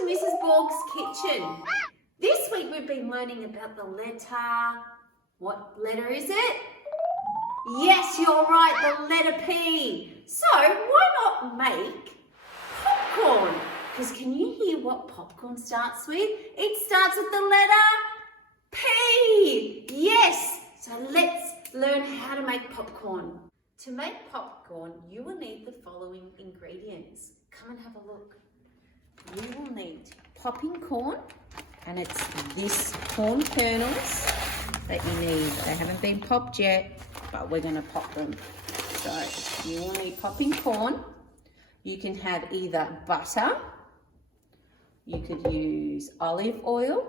to Mrs. Borg's kitchen. This week we've been learning about the letter. What letter is it? Yes, you're right, the letter P. So why not make popcorn? Because can you hear what popcorn starts with? It starts with the letter P. Yes, so let's learn how to make popcorn. To make popcorn, you will need the following ingredients. Come and have a look. You will need popping corn, and it's this corn kernels that you need. They haven't been popped yet, but we're going to pop them. So you will need popping corn. You can have either butter, you could use olive oil,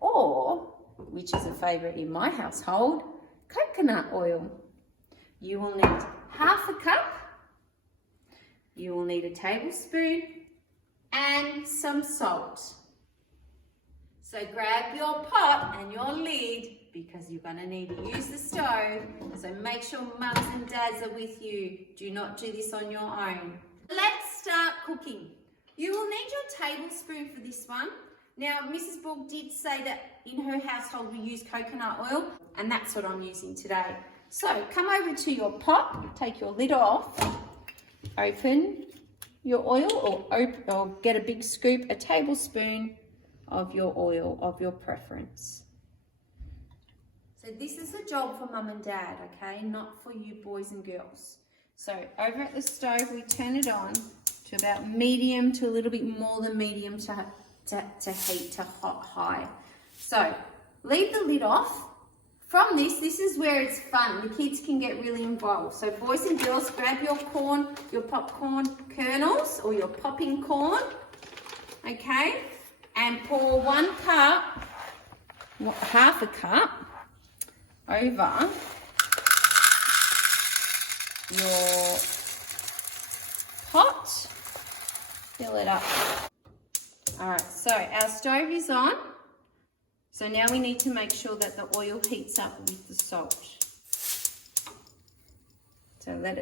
or, which is a favourite in my household, coconut oil. You will need half a cup, you will need a tablespoon, and some salt. So grab your pot and your lid because you're going to need to use the stove. So make sure mums and dads are with you. Do not do this on your own. Let's start cooking. You will need your tablespoon for this one. Now, Mrs. Borg did say that in her household we use coconut oil, and that's what I'm using today. So come over to your pot, take your lid off, open your oil, or get a big scoop, a tablespoon of your oil of your preference. So this is a job for mum and dad, okay, not for you boys and girls. So over at the stove, we turn it on to about medium to a little bit more than medium to heat to hot high. So leave the lid off. From this is where it's fun. The kids can get really involved. So boys and girls, grab your corn, your popcorn kernels or your popping corn, okay? And pour 1 cup, half a cup over your pot. Fill it up. All right, so our stove is on. So now we need to make sure that the oil heats up with the salt. So let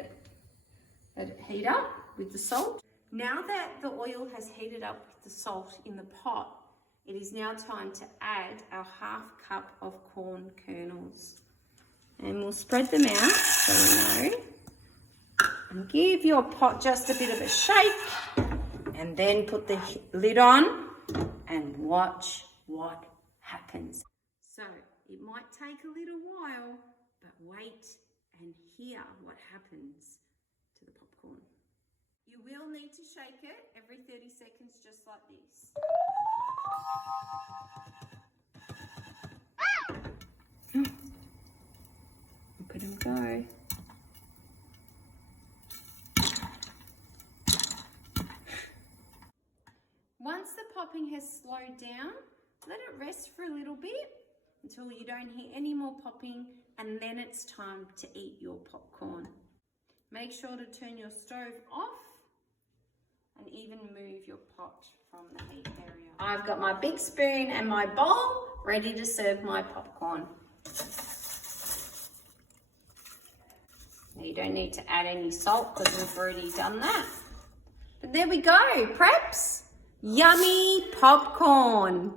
it heat up with the salt. Now that the oil has heated up with the salt in the pot, it is now time to add our half cup of corn kernels. And we'll spread them out so we know. And give your pot just a bit of a shake. And then put the lid on and watch what happens. So it might take a little while, but wait and hear what happens to the popcorn. You will need to shake it every 30 seconds, just like this. Look at them go. Once the popping has slowed down, let it rest for a little bit until you don't hear any more popping, and then it's time to eat your popcorn. Make sure to turn your stove off and even move your pot from the heat area. I've got my big spoon and my bowl ready to serve my popcorn. Now you don't need to add any salt because we've already done that. But there we go, preps. Yummy popcorn.